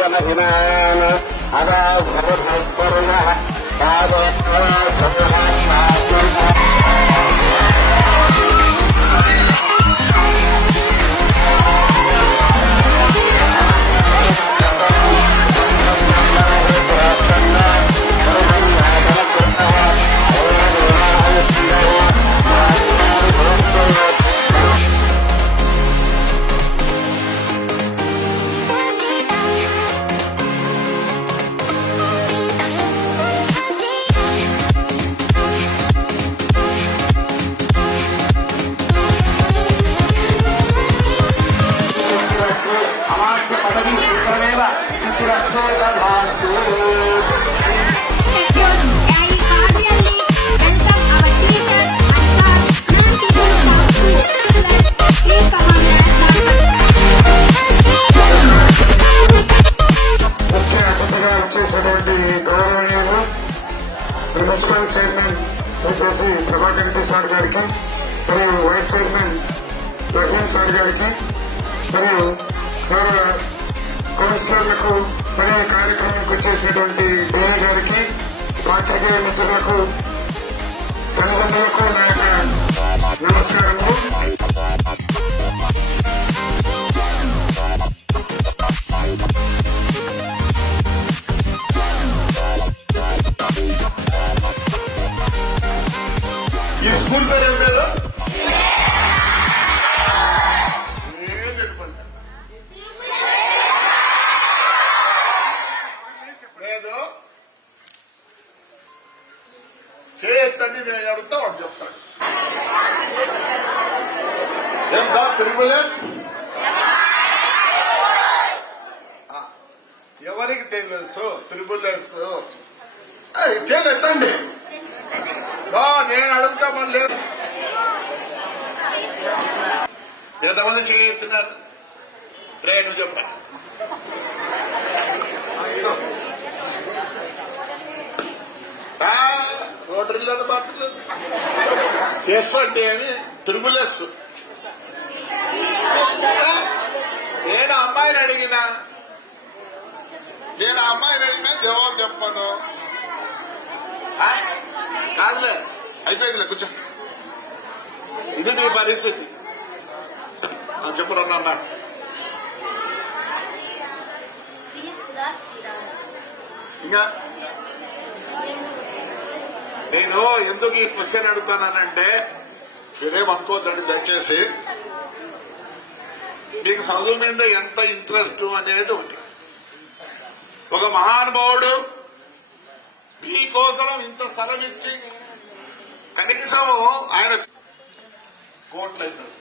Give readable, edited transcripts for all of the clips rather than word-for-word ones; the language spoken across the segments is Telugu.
ईश्वरहिनान् अदा भवद्भक्तरुणः municipal chairman Shri Prabhakar Reddy sir గారికి మరియు వైస్ చైర్మన్ రహీం సార్ గారికి మరియు గౌరవ కౌన్సిలర్లకు మరియు కార్యక్రమానికి వచ్చేసినటువంటి డిఏ గారికి పాత్రికేయ మిత్రులకు తల్లిదండ్రులకు నా యొక్క నమస్కారము. ఈ స్కూల్ పేరు ఏం పేరు? లేదు చేయొద్దండి, నేను అడుగుతా వాడు చెప్తాడు. ఏం సార్ త్రిబుల్-ఎస్? ఎవరికి తెలుసు త్రిబుల్-ఎస్? చేయలేదండి, నేను అడుగుతా. మళ్ళీ లేదు, ఎంతమంది చేస్తున్నారు? నేను చెప్పా రోటరీలో మాట్లాడలేదు. ఎస్ అంటే అని త్రిబుల్-ఎస్. నేను అమ్మాయిని అడిగినా జవాబు చెప్పను. కాదులే, అయిపోయిందిలే, కూర్చో. ఇది నీ పరిస్థితి. చెప్పురన్నా. ఇంకా నేను ఎందుకు ఈ క్వశ్చన్ అడుగుతానంటే, మీరేమనుకోవద్దండి దయచేసి. మీకు చదువు మీద ఎంత ఇంట్రెస్ట్ అనేది ఒకటి. ఒక మహానుభావుడు మీకోసం ఇంత స్థలం ఇచ్చి కనీసం ఆయన కోట్లు అవుతుంది.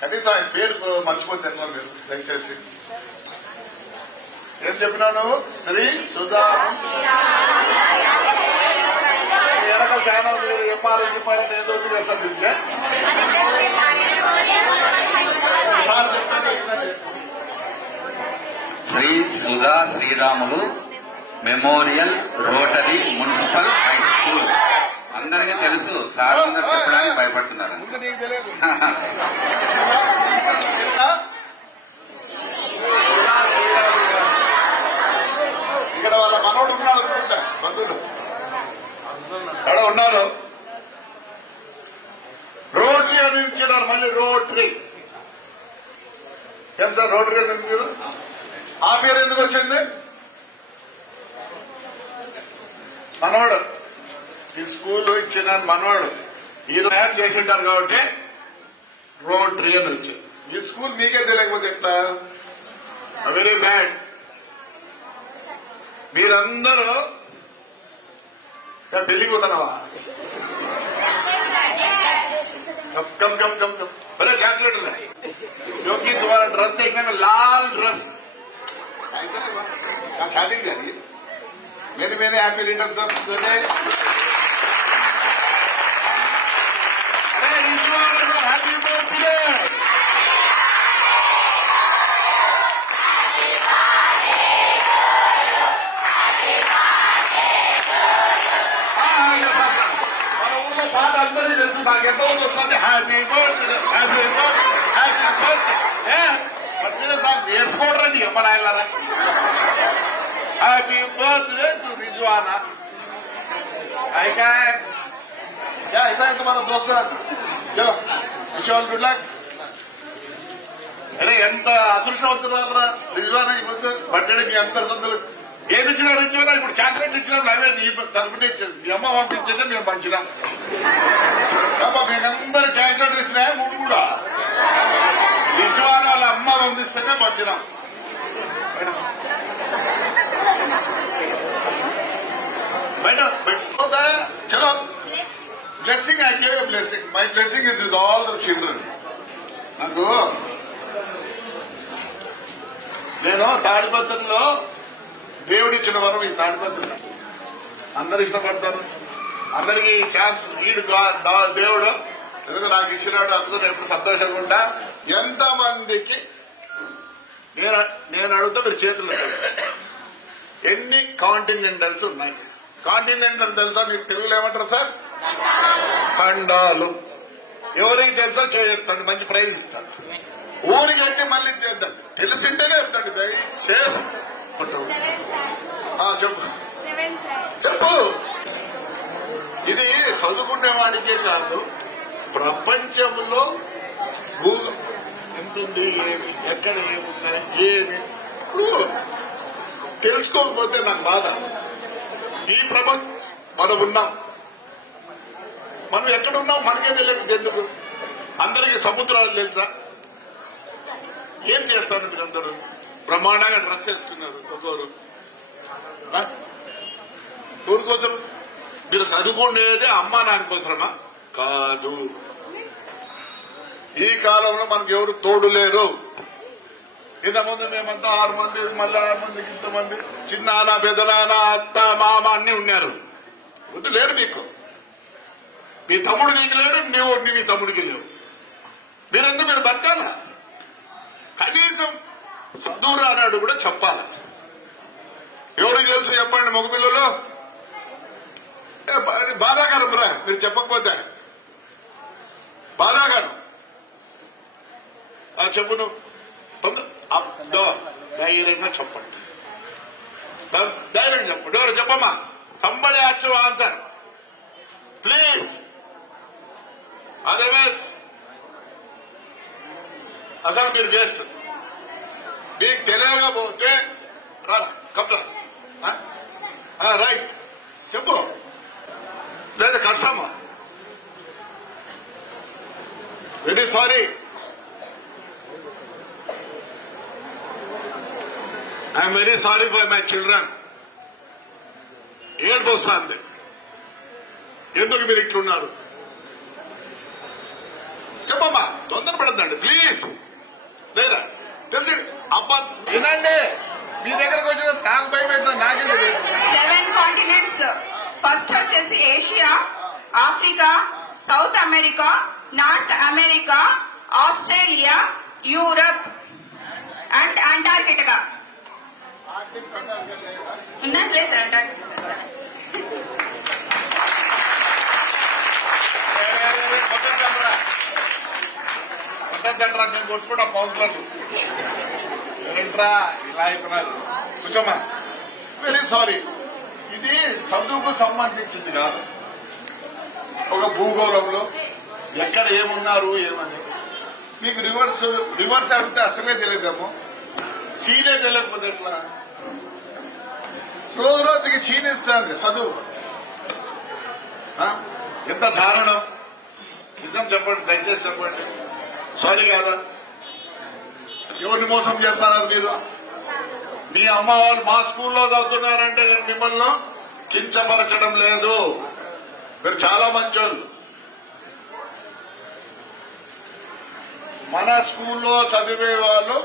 కనీసం ఆయన పేరు మర్చిపోతే మీరు దయచేసి. ఏం చెప్పినాను? శ్రీ సుధా వెనక చాలా ఎంఆర్ఐ ఏదో చేస్తాను. Shri Sudha Sriramulu memorial rotary municipal high school. అందరికీ తెలుసు, సార్ ముందర చెప్పడానికి భయపడుతున్నారు. ఇక్కడ వాళ్ళ మనోడు ఉన్నాడు అనుకుంటా, బంధువులు ఎక్కడ ఉన్నారు. రోటరీ అందించినారు. మళ్ళీ రోటరీ ఏం సార్? రోటరీ అందించారు. ఆ పేరు ఎందుకు వచ్చింది? మనోడు ఈ స్కూల్ ఇచ్చిన మనోడు ఈ తయారు చేసింటారు కాబట్టి రోటరీ అని వచ్చింది. ఈ స్కూల్ మీకే తెలియకపోతే ఎట్లా? Very bad. మీరందరూ పెళ్లికి పోతున్నావా? कम कम कम कम बड़े चॉकलेट है क्योंकि तुम्हारा ड्रेस देखने में लाल ड्रेस ऐसा नहीं शादी जा रही है. मेरे happy returns of the day. Happy birthday. పాట అందరికీ తెలుసు, నాకు ఎంతో వస్తుంది. Happy birthday happy birthday happy birthday. నేర్చుకోవడండి అమ్మ నాయన. Happy birthday to Rizwana. ऐसा है तुम्हारा दोस्त. चलो विश ऑल गुड लक. అరే ఎంత అదృష్టవంతురాలరా రిజ్వానా. ఈ పొద్దు బర్త్డే మీ అందరి సొంతలు ఏమి ఇచ్చినా రిజ్వానా. ఇప్పుడు చాక్లెట్ ఇచ్చినాం అవే నీ తరపున ఇచ్చేది. మీ అమ్మ పంపించింటే మేము పంచినాం. మీకు అందరు చాక్లెట్ ఇచ్చినా మూడు కూడా రిజ్వానా వాళ్ళ అమ్మ పంపిస్తేనే పంచినాం. బయట పెట్టుకోదా. చలో blessing, I gave a blessing. My blessing is with all the children. నాకు నేను తాడిపత్రిలో దేవుడిచ్చిన వరం. ఈ తాడిపత్రిలో అందరు ఇష్టపడతారు. అందరికి ఛాన్స్ వీడు దేవుడు ఎందుకు నాకు ఇచ్చినాడు. అందుకు ఎప్పుడు సంతోషంగా ఉంటా. ఎంతమందికి నేను అడుగుతా మీరు చేతుల్లో ఎన్ని కాంటినెంటల్స్ ఉన్నాయి? కాంటినెంటల్ తెలుసా మీకు? తెలుగులో ఏమంటారు సార్? ఖండాలు. ఎవరికి తెలుసా చేయొద్దండి, మంచి ప్రైజ్ ఇస్తారు. ఊరికి అయితే మళ్ళీ చేద్దండి. తెలిసింటేనే చెప్తాండి. దయచేసి చెప్పు చెప్పు. ఇది చదువుకునే వాడికే కాదు, ప్రపంచంలో ఎంతుంది, ఏమి, ఎక్కడ ఏమున్నాయి, ఏమి తెలుసుకోకపోతే నాకు బాధ. ఈ ప్రపంచం మనం ఉన్నాం. మనం ఎక్కడున్నాం మనకే తెలియదు. ఎందుకు అందరికీ సముద్రాలు తెలుసా? ఏం చేస్తారు మీరందరూ? బ్రహ్మాండంగా డ్రెస్ వేసుకున్నారు ఒక్కొరు. ఊరికోసరం మీరు చదువుకునేదే అమ్మా నాన్న కోసరమా? కాదు. ఈ కాలంలో మనకు ఎవరు తోడు లేరు. ఇంతకుముందు మేమంతా 6 మంది, మళ్ళీ 6 మందికి ఇంతమంది, చిన్నాన్న పెదనాన్న అత్త మామ అన్ని ఉన్నారు. వద్దు లేరు మీకు. మీ తమ్ముడు నీకు లేడు, నీవు మీ తమ్ముడికి లేవు. మీరెందుకు మీరు బతకాలా? కనీసం చదువు అన్నాడు కూడా చెప్పాలి. ఎవరికి తెలుసు చెప్పండి మగపిల్లలు? బాధాకరం రా మీరు చెప్పకపోతే. బాధాకరం. చెప్పు నువ్వు ధైర్యంగా చెప్పండి. ధైర్యంగా చెప్పండి. ఎవరు చెప్పమ్మా? Somebody has to answer please. Otherwise అసలు మీరు వేస్ట్. మీకు తెలియకపోతే రా కబ్రా రైట్ చెప్పు. లేదా కష్టమా? Very sorry. I'm very sorry for my children. ఏడుపు వస్తుంది. ఎందుకు మీరు ఇట్లున్నారు? చెప్పమ్మా, తొందరపడద్దండి ప్లీజ్. లేదా తెలిసి అబ్బా వినండి. మీ దగ్గరకు వచ్చిన నాకు భయం అవుతుంది. నాకే 7 కాంటినెంట్స్. ఫస్ట్ వచ్చేసి Asia, Africa, south America, north America, Australia, Europe and Antarctica. ఉన్నాయి లేదు సార్ అంటార్కిటికా. కొట్టద్దంట్రా, నేను కొట్టుకుంటా కౌన్సిలర్లు. ఏంట్రా ఇలా అయిపోయినారు? కూర్చోమ్మా. Very sorry. ఇది చదువుకు సంబంధించింది కాదు. ఒక భూగోళంలో ఎక్కడ ఏమున్నారు ఏమని మీకు రివర్స్ అడిగితే అసలే తెలియదేమో. సీనే తెలియకపోతే ఎట్లా? రోజుకి క్షీణిస్తుంది చదువు. ఎంత దారుణం. నిజం చెప్పండి, దయచేసి చెప్పండి. సారీ కాదా? ఎవరిని మోసం చేస్తున్నారు మీరు? మీ అమ్మ వాళ్ళు మా స్కూల్లో చదువుతున్నారంటే నేను మిమ్మల్ని కించపరచడం లేదు. మీరు చాలా మంచోళ్ళు. మన స్కూల్లో చదివే వాళ్ళు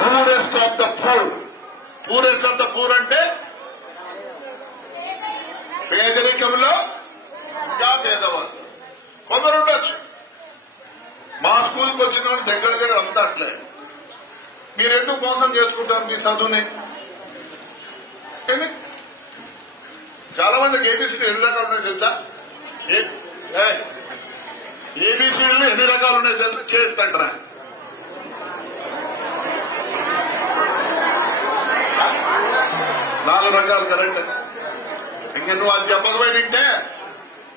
poorest of the poor. Poorest of the poor అంటే పేదరికంలో ఇంకా పేదవాళ్ళు కొందరు ఉండొచ్చు. మా స్కూల్కి వచ్చిన వాళ్ళు దగ్గర అంతా అట్లే. మీరు ఎందుకు మోసం చేసుకుంటారు మీ చదువుని? చాలా మందికి ఏబీసీలు ఎన్ని రకాలు ఉన్నాయి తెలుసా? ఏబీసీలు ఎన్ని రకాలు ఉన్నాయి తెలుసా? చేస్తంటారా? 4 రంగాలు కరెంట్. ఇంకా నువ్వు అది చెప్పకపోయినంటే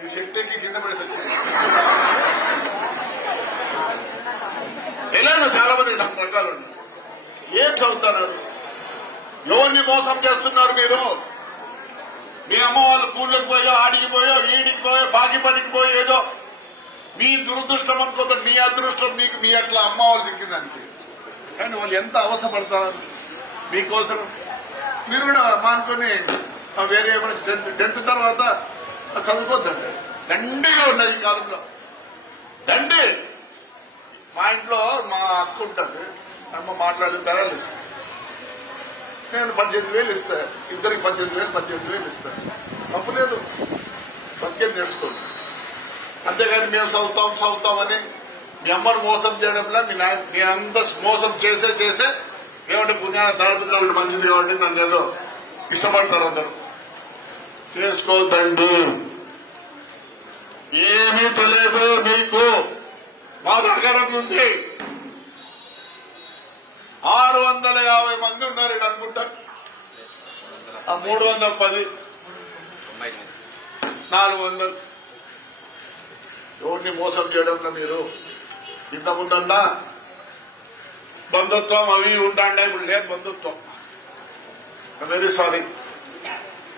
ఈ శక్తికి కింద పడి తెలియదు. చాలా మంది 4 రకాలు ఉన్నాయి. ఏం చదువుతున్నారు? ఎవరిని మోసం చేస్తున్నారు మీరు? మీ అమ్మ వాళ్ళు కూళ్ళకి పోయో, ఆడికి పోయో, ఈడికి పోయో, బాకి పనికి పోయో, ఏదో మీ దురదృష్టం అనుకోతారు. మీ అదృష్టం మీకు మీ అట్లా అమ్మ వాళ్ళు దిక్కిందానికి. కానీ వాళ్ళు ఎంత అవసరపడతారు మీకోసం. మీరు కూడా మానుకొని వేరే ఏమైనా 10th తర్వాత చదువుకోద్దండి. దండిగా ఉన్నది ఈ కాలంలో, దండి. మా ఇంట్లో మా అక్క ఉంటుంది, అమ్మ మాట్లాడిన ధరలు ఇస్తాను. నేను 18,000 ఇస్తా, ఇద్దరికి 18,000 ఇస్తాను. తప్పు లేదు, బతికే నేర్చుకోండి. అంతేగాని మేము చదువుతామని మీ అమ్మను మోసం చేయడంలో మీ అంత మోసం చేసే ఏమంటే పుణ్యాన తరగతిలో ఒకటి మంచిది కాబట్టి నన్ను ఏదో ఇష్టపడతారు అందరూ. చేసుకోవద్దండి. ఏమీ తెలియదు మీకు. మా దగ్గర నుండి 650 మంది ఉన్నారు ఇక్కడ అనుకుంటా. ఆ 310 400 ఎవరిని మోసం చేయడంలో మీరు ఇంతకుముందన్నా బంధుత్వం అవి ఉంటాండే, ఇప్పుడు లేదు బంధుత్వం. I very sorry.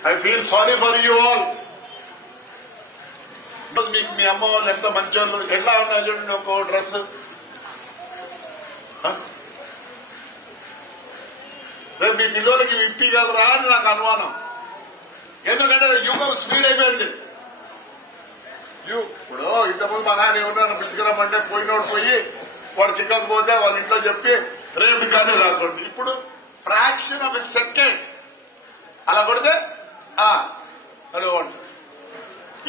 I feel sorry for you all. మీకు మీ అమ్మ వాళ్ళు ఎంత మంచి వాళ్ళు, ఎట్లా ఉన్నా చూడండి. ఒక డ్రెస్ రేపు మీ పిల్లలకి విప్పిగలరా అని నాకు అనుమానం. ఎందుకంటే యుగం స్పీడ్ అయిపోయింది. ఇప్పుడు ఇంతకుముందు మా నాన్న ఎవరైనా పిలుచుకురమ్మంటే పోయినోడు పోయి వాడు చిక్కకపోతే వాళ్ళ ఇంట్లో చెప్పి రేపు కానీ రాకండి. ఇప్పుడు ఫ్రాక్షన్ ఆఫ్ ఎ సెకండ్ అలా కొడితే హలో అంటారు.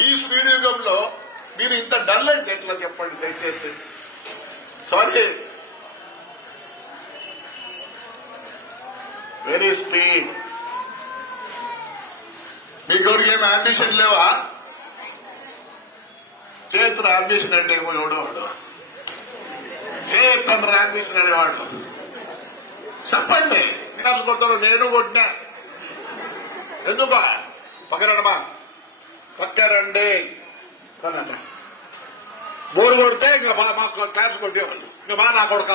ఈ స్పీడ్ యుగంలో మీరు ఇంత డల్ అయితే ఎట్లా చెప్పండి దయచేసి. Sorry, very speed. మీకు ఎవరికి ఏమి అంబిషన్ లేవా? చేతులు అంబిషన్ అంటే ఎవడోవాడు, చేతను అంబిషన్ అనేవాడు. చెప్పండి, నేను కొడతాను. నేను కొట్టినా ఎందుకు పక్కనమ్మా పక్కారండి కన్నా బోరు కొడితే ఇంకా మాకు క్లాప్స్ కొట్టేవాళ్ళు. ఇంకా నా కొడుక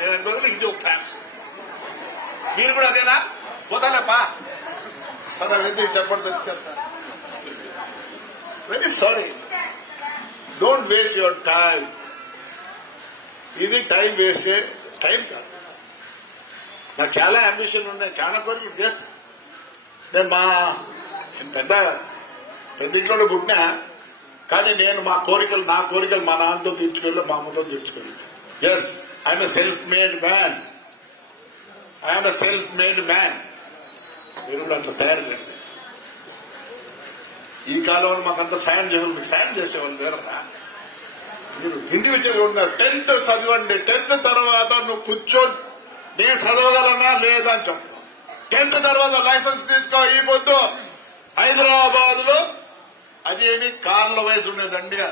నేను ఇది ఒక క్లాప్స్. మీరు కూడా అదేనా? పోతాలేపా సరే ఎందుకు చెప్పండి. Very sorry, don't waste your time. ఇది టైం వేస్ట్ టైం కాదు. నాకు చాలా అంబిషన్ ఉన్నాయి, చాలా కోరికలు. ఎస్, నేను పెద్ద ఇంట్లో పుట్టినా, కానీ నేను నా కోరికలు మా నాన్నతో తీర్చుకోలేదు, మా అమ్మతో తీర్చుకోలేదు. Yes, I'm a self made man. మీరు కూడా అట్లా తయారు చేయండి. ఈ కాలంలో మాకంతా సాయం చేసేవాళ్ళు, మీకు సాయం చేసేవాళ్ళు వేరన్నా. మీరు ఇండివిజువల్గా ఉన్నారు. 10th చదవండి. 10th తర్వాత నువ్వు కూర్చొని నేను చదవగలనా లేదా అని చెప్పు. 10th తర్వాత లైసెన్స్ తీసుకో. ఈ పొద్దు హైదరాబాద్ లో అది ఏమి కార్ల వయసు ఉండేది దండిగా.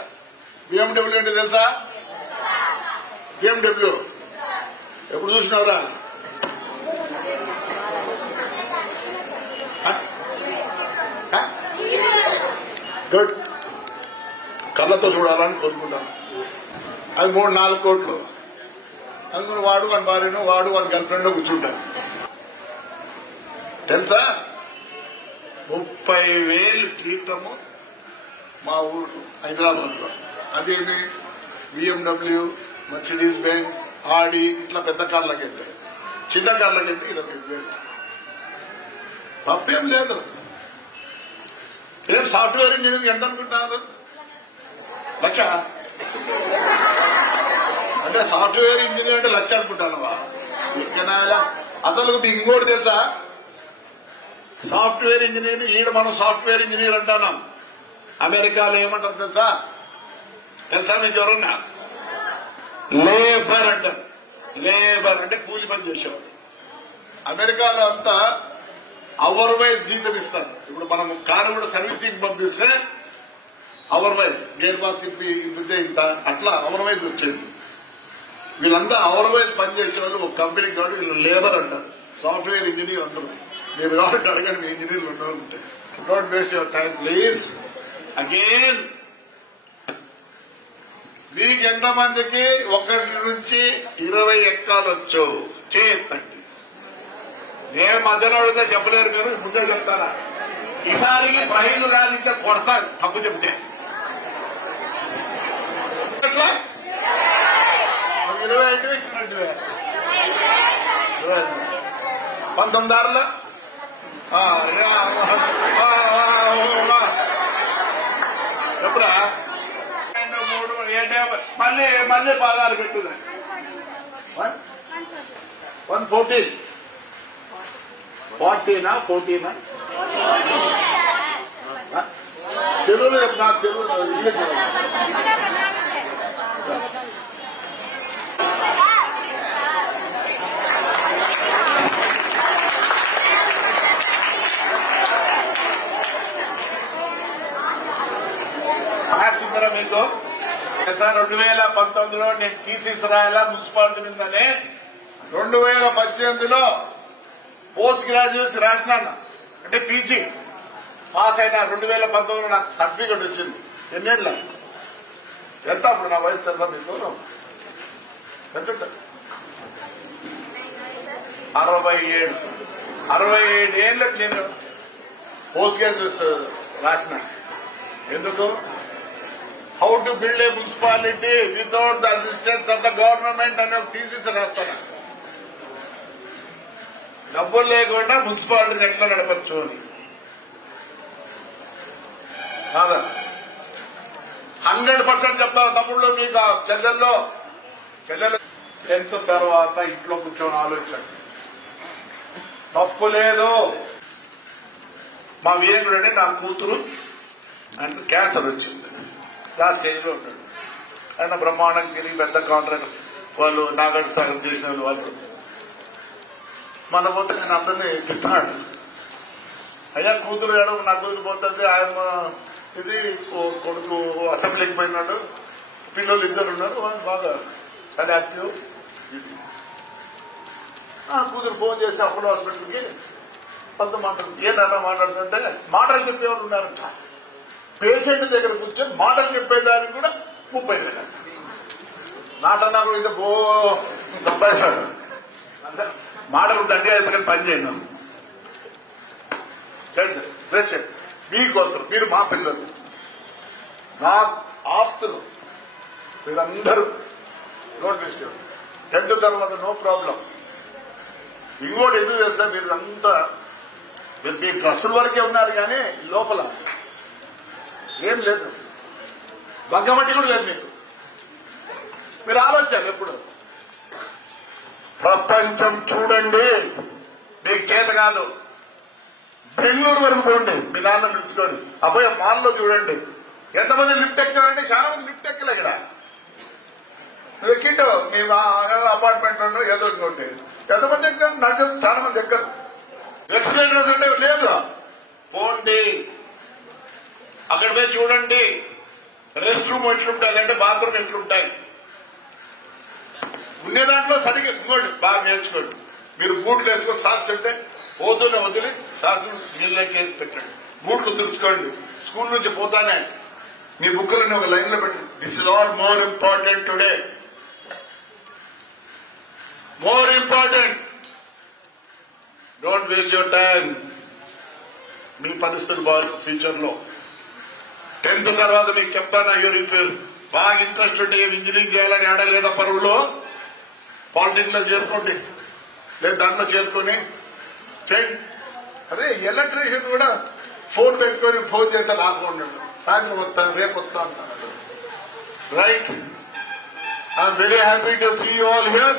BMW అంటే తెలుసా? BMW ఎప్పుడు చూసినావురా? గుడ్. కళ్ళతో చూడాలని కోరుకుంటాను. అది 3-4 కోట్లు. అందులో వాడు వాడి భార్యను, వాడు వాడి గర్ల్ ఫ్రెండ్ కూర్చుంటారు. తెలుసా? 30,000 జీతము మా ఊరు హైదరాబాద్ లో. అదేమి BMW, మర్సిడీస్ బెంజ్, ఆడి ఇట్లా పెద్ద కార్లకైతే, చిన్న కార్లకైతే 25,000. తప్పేం లేదు. ఏం సాఫ్ట్వేర్ ఇంజనీరింగ్ ఎంత అనుకుంటున్నారు? 1,00,000 అంటే సాఫ్ట్వేర్ ఇంజనీర్ అంటే 1,00,000 అనుకుంటానువా? అసలు మీకు ఇంకోటి తెలుసా? సాఫ్ట్వేర్ ఇంజనీర్ ఈడ మనం సాఫ్ట్వేర్ ఇంజనీర్ అంటున్నాం. అమెరికాలో ఏమంటారు తెలుసా మీకు ఎవరన్నా? లేబర్ అంటారు. లేబర్ అంటే కూలి పని చేసేవాడు. అమెరికాలో అంతా అవర్ వైజ్ జీతం ఇస్తారు. ఇప్పుడు మనం కారు కూడా సర్వీసింగ్ పంపిస్తే అవర్ వైజ్ గేర్ బాక్స్ ఇప్పితే ఇంత అట్లా అవర్ వైజ్ వచ్చేది. వీళ్ళంతా అవర్ వైజ్ పనిచేసే వాళ్ళు ఒక కంపెనీకి కాబట్టి వీళ్ళు లేబర్ అంటారు, సాఫ్ట్వేర్ ఇంజనీర్ అంటారు. మీరు కావాలంటే అడగండి, మీ ఇంజనీర్లు ఉంటే. Don't waste your time please. Again మీకు ఎంతమందికి 1 నుంచి 20 ఎక్కాలొచ్చు చేయొద్దండి. నేను మధ్యలో అడిగితే చెప్పలేరు, మీరు ముందే చెప్తారా? ఈసారికి ప్రైజ్ సాధించే కొడతారు తప్పు చెప్తే. 20 అంటే 19 చెప్పురా. 3 మళ్ళీ పాదాలు పెట్టుదండి. 114 14 తెలుగులో చెప్పు, నాకు తెలుగు ఇంగ్లీష్. సుందర మీకు 2019లో నేను థీసిస్ రాయాలా మున్సిపాలిటీ మీదనే. 2018లో పోస్ట్ గ్రాడ్యుయేట్స్ రాసినాను, అంటే పీజీ పాస్ అయినా. 2019లో నాకు సర్టిఫికెట్ వచ్చింది. ఎన్నేళ్ళ ఎంత అప్పుడు నా వయసు తెలుసా మీకు? ఎంత? 67 ఏళ్ళకి నేను పోస్ట్ గ్రాడ్యుయేట్స్ రాసిన. ఎందుకు? How to build a municipality without the assistance of the government అనే థీసిస్ రాస్తాను. డబ్బులు లేకుండా మున్సిపాలిటీని ఎట్లా నడపచ్చు అని. కాదా? 100% చెప్తాను తమ్ముళ్ళు. మీకు చెల్లెల్లో 10th తర్వాత ఇంట్లో కూర్చొని ఆలోచించండి, తప్పు లేదు. మా వివేకుడు నా కూతురు అంటే క్యాన్సర్ వచ్చింది, లాస్ట్ స్టేజ్ లో ఉంటాడు. ఆయన బ్రహ్మాండంగా తిరిగి పెద్ద కాంట్రాక్టర్ వాళ్ళు నాగర్ సాగర్ చేసిన వాళ్ళు మన పోతే నేను అందరినీ తిట్టాడు. అయ్యా కూతురు ఏడవ నా కూతురు పోతుంది, ఆయన ఇది కొడుకు అసెంబ్లీకి పోయినాడు, పిల్లలు 2 ఉన్నారు, వాళ్ళు బాగా అది యాక్టివ్. కూతురు ఫోన్ చేసి అప్పుడు హాస్పిటల్కి కొంత మాట్లాడుతుంది. ఏదైనా మాట్లాడుతుంటే మాటలు చెప్పేవాళ్ళు ఉన్నారంట. పేషెంట్ దగ్గర కూర్చొని మాటలు చెప్పేదానికి కూడా 30,000 నాటన్నా కూడా ఇది సంపాదిస్తాడు. మాటలు దండిగా అయితే పని చేయను. మీకోసం మీరు మా పిల్లలు, నా ఆప్తులు, మీరందరూ 10th తర్వాత నో ప్రాబ్లం. ఇంకోటి ఎందుకు తెలుసా, మీరు అంతా మీ డ్రస్సుల వరకే ఉన్నారు కానీ లోపల ఏం లేదు, బంగమట్టి కూడా లేదు మీకు. మీరు ఆలోచించాలి ఎప్పుడు. ప్రపంచం చూడండి, మీకు చేత కాదు. బెంగళూరు వరకు పోండి, మీ నాన్న పిలుచుకొని. అబ్బాయి మాల్లో చూడండి ఎంతమంది లిఫ్ట్ ఎక్కారంటే. చాలా మంది లిఫ్ట్ ఎక్కలే. ఇక్కడ నువ్వు ఎక్కింటో మీ అపార్ట్మెంట్ లో ఏదో ఇంకోటి ఎంతమంది ఎక్కారు నాకు చాలా మంది ఎక్కరు. ఎక్స్ప్లెయినర్స్ అంటే లేదు. పోండి అక్కడ పోయి చూడండి, రెస్ట్ రూమ్ ఎట్లుంటాయి అంటే బాత్రూమ్ ఎట్లుంటాయి. ఉండే దాంట్లో సరిగ్గా ఇంకోటి బాగా నేర్చుకోండి. మీరు బూట్లు వేసుకొని సాక్స్ అంటే పోతూనే వదిలి సాక్స్ నీళ్ళకి వేసి పెట్టండి. బూట్లు తుడుచుకోండి. స్కూల్ నుంచి పోతానే మీ బుక్కులని ఒక లైన్ లో పెట్టండి. This is all more important today, more important. Don't waste your time. మీ పరిస్థితులు బాగా ఫ్యూచర్ లో. 10th తర్వాత మీకు చెప్తాను. అయ్యో బాగా ఇంట్రెస్ట్ ఉంటే ఇంజనీరింగ్ చేయాలని ఆడ లేదా పరువులో పాలిటిక్స్ లో చేరుకోండి, లేదా దాంట్లో చేరుకొని చేయండి. అదే ఎలక్ట్రీషియన్ కూడా ఫోన్ పెట్టుకొని ఫోన్ చేస్తే రాకుండా సాయంత్రం వస్తాను, రేపు వస్తా అంటారు. Right. I'm very happy to see you all here.